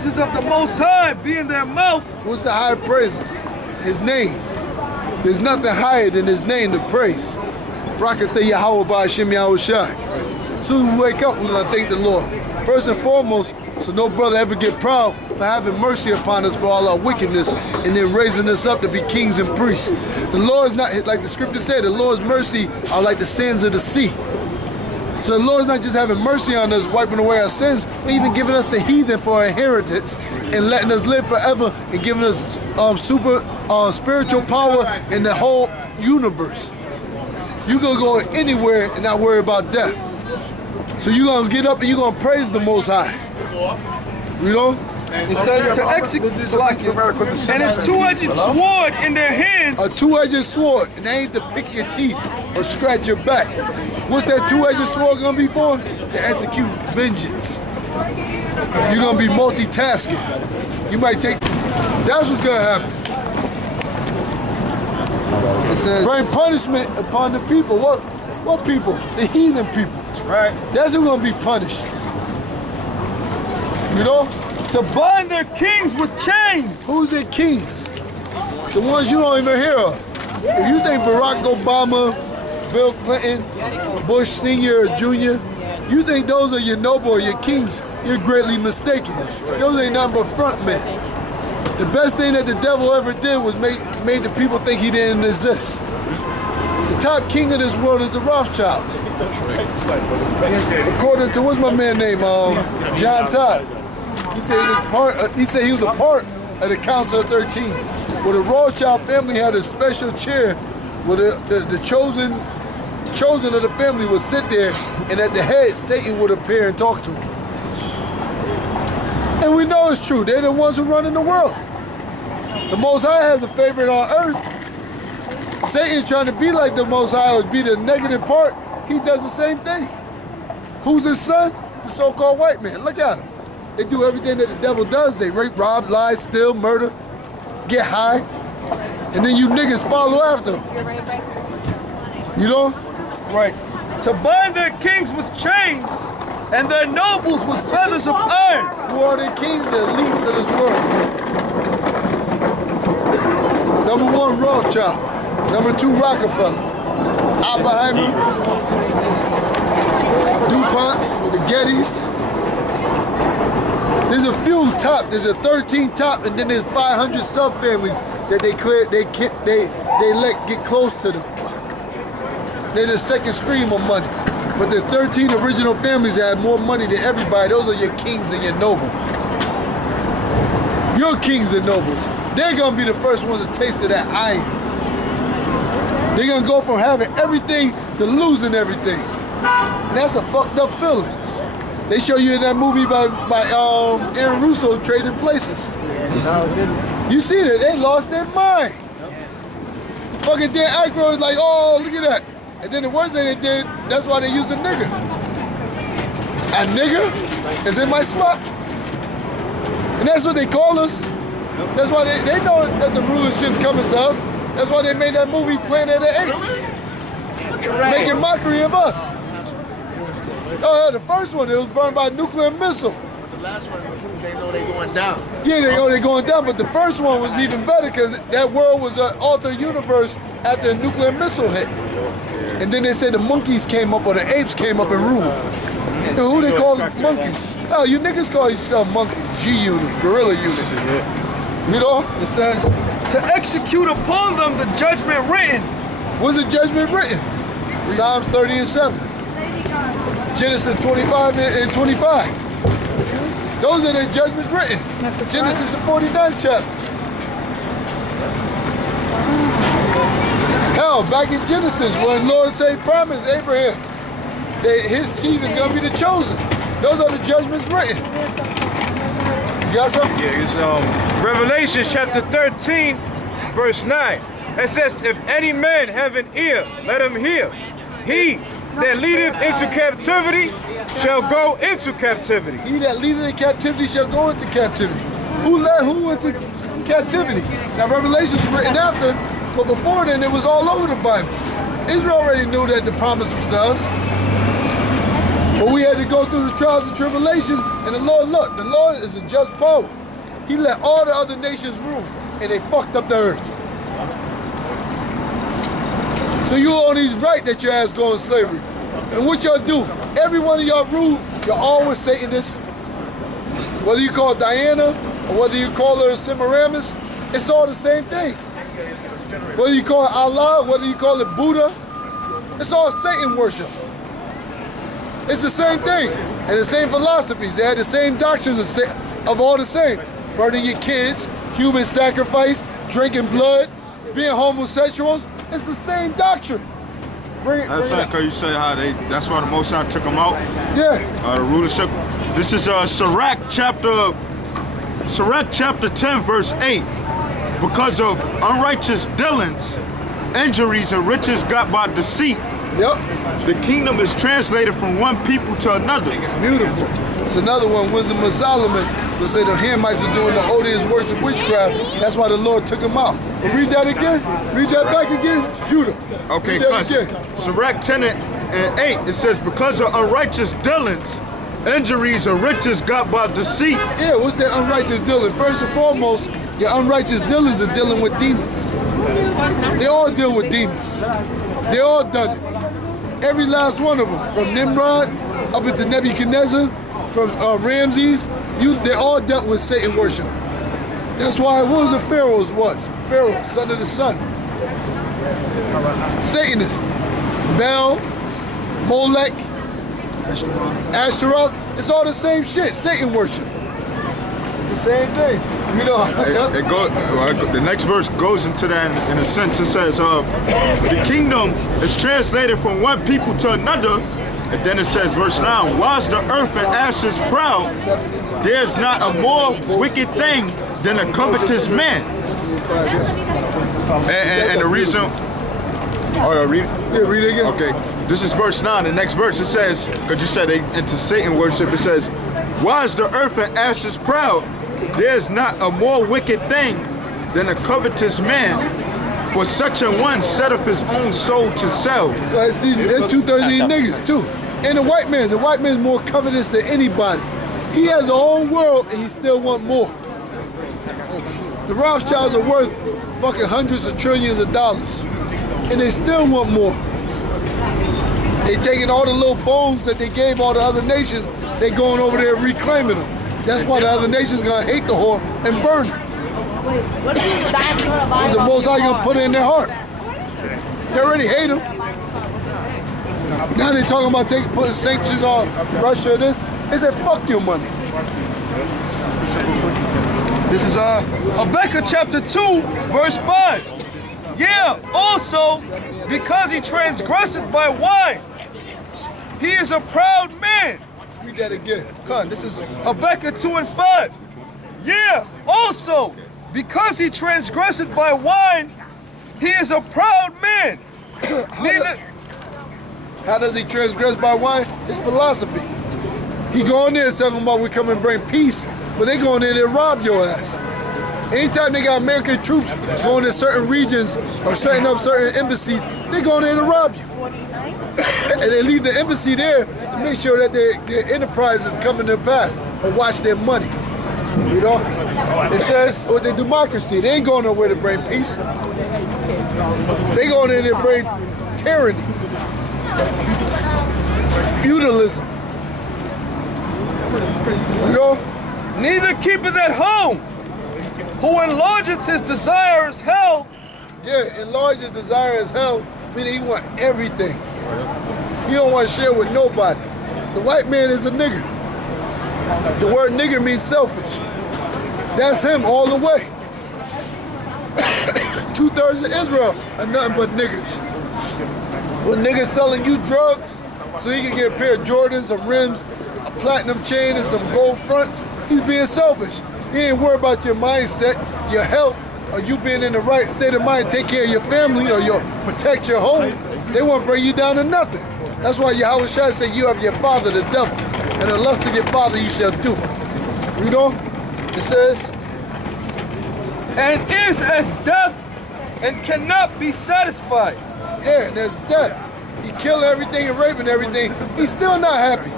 praises of the Most High be in their mouth. What's the high praises? His name. There's nothing higher than his name to praise. Barakatah Yahweh Ba'Hashem Yahushai. As soon as we wake up, we're going to thank the Lord. First and foremost, so no brother ever get proud for having mercy upon us for all our wickedness and then raising us up to be kings and priests. The Lord's not, like the scripture said, the Lord's mercy are like the sands of the sea. So the Lord's not just having mercy on us, wiping away our sins, but even giving us the heathen for our inheritance and letting us live forever and giving us spiritual power in the whole universe. You're going to go anywhere and not worry about death. So you're going to get up and you're going to praise the Most High. You know? It says to execute and a two-edged sword in their hand. A two-edged sword, and that ain't to pick your teeth or scratch your back. What's that two-edged sword gonna be for? To execute vengeance. You're gonna be multitasking. You might take. That's what's gonna happen. It says bring punishment upon the people. What people? The heathen people. Right. That's who's gonna be punished. You know? To bind their kings with chains. Who's their kings? The ones you don't even hear of. If you think Barack Obama, Bill Clinton, Bush Sr. or Jr., you think those are your noble or your kings, you're greatly mistaken. Those ain't nothing but front men. The best thing that the devil ever did was made the people think he didn't exist. The top king of this world is the Rothschilds. According to, what's my man name? John Todd. He said he was a part of the Council of 13, where the Rothschild family had a special chair where the chosen of the family would sit there, and at the head, Satan would appear and talk to him. And we know it's true. They're the ones who run in the world. The Most High has a favorite on earth. Satan's trying to be like the Most High, or be the negative part. He does the same thing. Who's his son? The so-called white man. Look at him. They do everything that the devil does. They rape, rob, lie, steal, murder, get high, and then you niggas follow after them. You know? Right. To bind their kings with chains and their nobles with feathers of iron. Who are the kings? The elites of this world. Number 1, Rothschild. Number 2, Rockefeller. Oppenheimer. DuPonts, the Gettys. There's a few top, there's a 13 top, and then there's 500 sub-families that they let get close to them. They're the second stream of money. But the 13 original families that have more money than everybody, those are your kings and your nobles. Your kings and nobles. They're gonna be the first ones to taste of that iron. They're gonna go from having everything to losing everything. And that's a fucked up feeling. They show you in that movie by Aaron Russo, Trading Places. You see that, they lost their mind. Fucking Dan Aykroyd was like, oh, look at that. And then the worst thing they did, that's why they use a nigger. A nigger is in my spot. And that's what they call us. That's why they know that the rulership's coming to us. That's why they made that movie Planet of the Apes. Making mockery of us. Oh, yeah, the first one, it was burned by a nuclear missile. The last one, they know they're going down. Yeah, they know they're going down, but the first one was even better because that world was an altered universe after a nuclear missile hit. And then they said the monkeys came up, or the apes came up and ruled. And who they call monkeys? Oh, you niggas call yourself monkeys. G-Unit, Gorilla Unit. You know? It says, to execute upon them the judgment written. What's the judgment written? Psalms 30 and 7. Genesis 25 and 25. Those are the judgments written. Genesis the 49th chapter. Hell, back in Genesis, when Lord say promised Abraham that his seed is going to be the chosen. Those are the judgments written. You got something? Yeah, it's Revelation chapter 13, verse 9. It says, if any man have an ear, let him hear. He that leadeth into captivity shall go into captivity. He that leadeth in captivity shall go into captivity. Who led who into captivity? Now Revelation was written after, but before then it was all over the Bible. Israel already knew that the promise was to us. But we had to go through the trials and tribulations, and the Lord, look, the Lord is a just power. He let all the other nations rule, and they fucked up the earth. So you only right that your ass go in slavery. And what y'all do, every one of y'all rule, you're always Satanists. Whether you call Diana, or whether you call her Semiramis, it's all the same thing. Whether you call it Allah, whether you call it Buddha, it's all Satan worship. It's the same thing, and the same philosophies. They had the same doctrines of all the same. Burning your kids, human sacrifice, drinking blood, being homosexuals. It's the same doctrine. That's right, because you say how that's why the Most High took them out. Yeah. The rulership. This is Sirach chapter 10, verse 8. Because of unrighteous dealings, injuries, and riches got by deceit. Yep. The kingdom is translated from one people to another. Beautiful. It's another one, Wisdom of Solomon, will say the Hamites were doing the odious works of witchcraft. That's why the Lord took them out. But read that again. Read that back again. Judah. Okay, because Sirach 10 and 8, it says, because of unrighteous dealings, injuries, and riches got by deceit. Yeah, what's that unrighteous dealing? First and foremost, your unrighteous dealings are dealing with demons. They all deal with demons. They all done it. Every last one of them, from Nimrod up into Nebuchadnezzar, from Ramses, they all dealt with Satan worship. That's why, what was the Pharaohs was? Pharaoh, son of the sun. Satanists. Baal, Molech, Ashtaroth, it's all the same shit, Satan worship. It's the same thing. You know, the next verse goes into that in a sense. It says, the kingdom is translated from one people to another. And then it says, verse 9, whilst the earth and ashes proud, there's not a more wicked thing than a covetous man. And the reason... Oh, yeah, read it? Yeah, read it again. Okay, this is verse 9. The next verse, it says, because you said they into Satan worship, it says, whilst the earth and ashes proud, there's not a more wicked thing than a covetous man, for such a one setteth his own soul to sell. There's 2/3 of these niggas too. And the white man's more covetous than anybody. He has a whole world and he still want more. The Rothschilds are worth fucking hundreds of trillions of dollars. And they still want more. They taking all the little bones that they gave all the other nations, they going over there reclaiming them. That's why the other nations gonna hate the whore and burn it. Because the Most High gonna put it in their heart. They already hate them. Now they talking about putting sanctions on Russia or this. They said, fuck your money. This is Habakkuk chapter 2, verse 5. Yeah, also, because he transgresseth by wine, he is a proud man. Read that again. Come on, this is Habakkuk 2 and 5. Yeah, also, because he transgresseth by wine, he is a proud man. How does he transgress by wine? His philosophy. He go in there and tell them about we come and bring peace, but they go in there and rob your ass. Anytime they got American troops going to certain regions or setting up certain embassies, they go in there to rob you. And they leave the embassy there to make sure that their enterprise is coming to pass or watch their money. You know? It says with their democracy, they ain't going nowhere to bring peace. They going in there to bring tyranny. Feudalism. You know? Neither keepeth at home, who enlargeth his desire as hell. Yeah, enlarge his desire as hell, meaning he want everything. He don't want to share with nobody. The white man is a nigger. The word nigger means selfish. That's him all the way. 2/3 of Israel are nothing but niggers. When niggas selling you drugs so he can get a pair of Jordans, some rims, a platinum chain, and some gold fronts, he's being selfish. He ain't worried about your mindset, your health, or you being in the right state of mind, take care of your family, or protect your home. They want to bring you down to nothing. That's why Yahweh Shai said you have your father, the devil, and the lust of your father you shall do. You know? It says, And is as death, and cannot be satisfied. yeah, and there's death. He killing everything and raping everything. He's still not happy.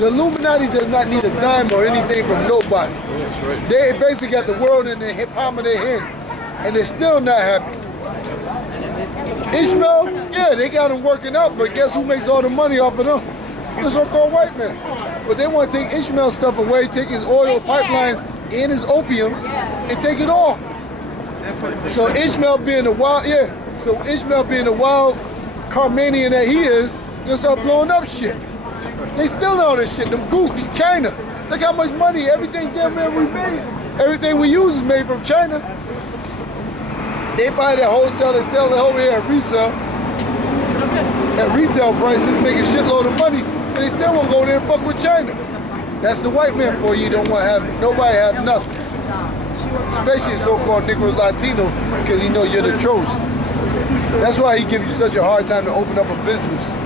The Illuminati does not need a dime or anything from nobody. They basically got the world in the palm of their hand, and they're still not happy. Ishmael, yeah, they got him working out, but guess who makes all the money off of them? The so-called white man. But they want to take Ishmael's stuff away, take his oil pipelines and his opium, and take it all. So Ishmael being the wild, Carmanian that he is, gonna start blowing up shit. They still know this shit. Them gooks, China. Look how much money, everything damn near we made. Everything we use is made from China. They buy that wholesale, they sell it over here at resale. At retail prices, making shitload of money, and they still won't go there and fuck with China. That's the white man for you. Don't want to have nobody have nothing. Especially so-called Negroes, Latino, because you know you're the chosen. That's why he gives you such a hard time to open up a business,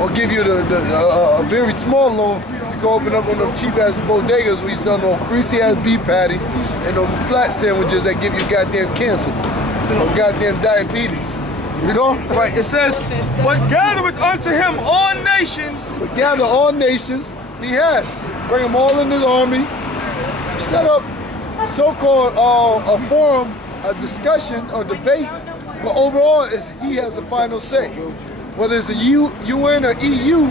or give you a very small loan. You can open up one of them cheap-ass bodegas where you sell no greasy-ass beef patties and no flat sandwiches that give you goddamn cancer or goddamn diabetes. You know? Right, it says, but gathereth unto him all nations. But gather all nations, he has. Bring them all in his army. Set up so-called a forum, a discussion or debate, but overall he has the final say. Whether it's the UN or EU,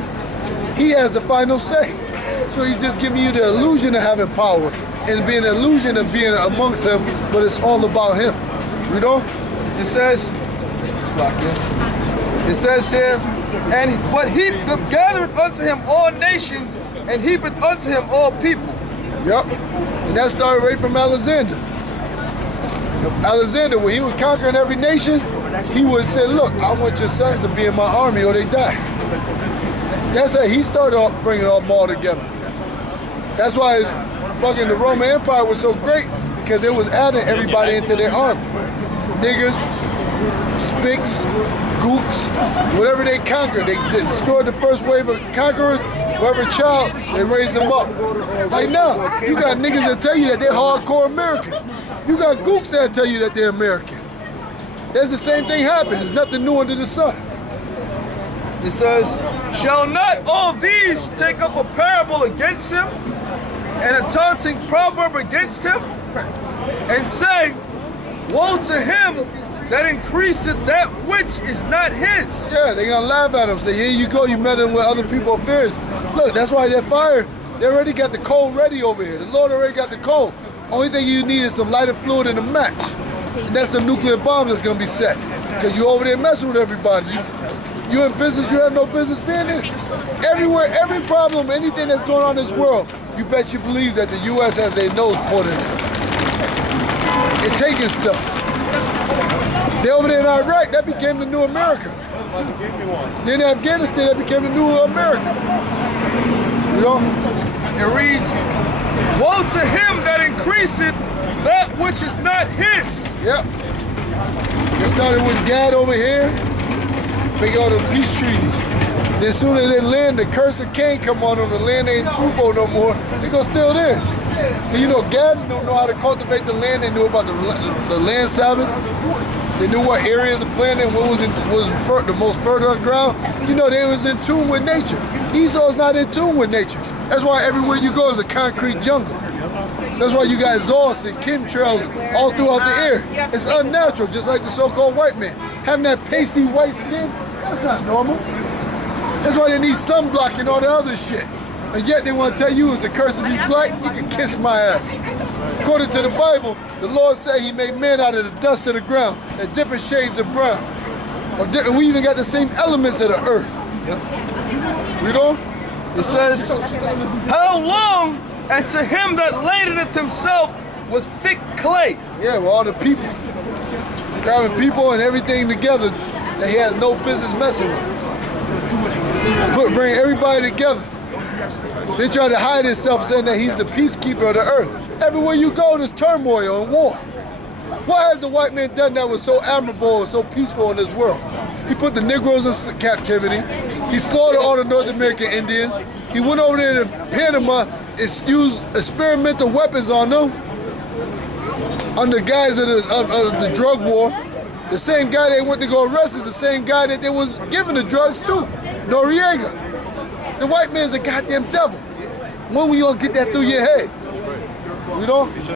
he has the final say. So he's just giving you the illusion of having power and being an illusion of being amongst him, but it's all about him. You know? It says here, but he gathereth unto him all nations, and heapeth unto him all people. Yep. And that started right from Alexander. Alexander, when he was conquering every nation, he would say, look, I want your sons to be in my army or they die. That's how he started off bringing them all together. That's why fucking the Roman Empire was so great, because it was adding everybody into their army. Niggas, spics, gooks, whatever they conquered. They destroyed the first wave of conquerors. Whoever child, they raised them up. Like now, you got niggas that tell you that they're hardcore American. You got gooks that tell you that they're American. There's the same thing happens. There's nothing new under the sun. It says, shall not all these take up a parable against him, and a taunting proverb against him, and say, woe to him that increaseth that which is not his. Yeah, they're gonna laugh at him, say, here you go, you meddling with other people's affairs. Look, that's why that fire, they already got the coal ready over here. The Lord already got the coal. Only thing you need is some lighter fluid and a match. And that's some nuclear bomb that's gonna be set. Because you over there messing with everybody. You in business, you have no business being in. Everywhere, every problem, anything that's going on in this world, you bet you believe that the U.S. has their nose put in it. And taking stuff. They over there in Iraq, that became the new America. Then in Afghanistan, that became the new America. You know? It reads, woe to him that increaseth that which is not his. Yep. They started with Gad over here, make all the peace treaties. Then as soon as they land, the curse of Cain come on them, the land ain't fruitful no more, they gonna steal this. Cause you know, Gad don't know how to cultivate the land, they knew about the land Sabbath. They knew what areas of planting, what was the most fertile ground. You know, they was in tune with nature. Esau's not in tune with nature. That's why everywhere you go is a concrete jungle. That's why you got exhaust and chemtrails all throughout the air. It's unnatural, just like the so-called white man. Having that pasty white skin, that's not normal. That's why they need sunblock and all the other shit. And yet they want to tell you it's a curse to be black, you can kiss my ass. According to the Bible, the Lord said he made man out of the dust of the ground and different shades of brown. We even got the same elements of the earth. You know? It says, how long, and to him that ladeth himself with thick clay. Yeah, with all the people. Grabbing people and everything together that he has no business messing with. Bring everybody together. They try to hide himself saying that he's the peacekeeper of the earth. Everywhere you go, there's turmoil and war. Why has the white man done that was so admirable and so peaceful in this world? He put the Negroes in captivity. He slaughtered all the North American Indians. He went over there to Panama and used experimental weapons on them under the guise of the drug war. The same guy they went to go arrest is the same guy that they was giving the drugs to, Noriega. The white man's a goddamn devil. When will you gonna get that through your head? You know?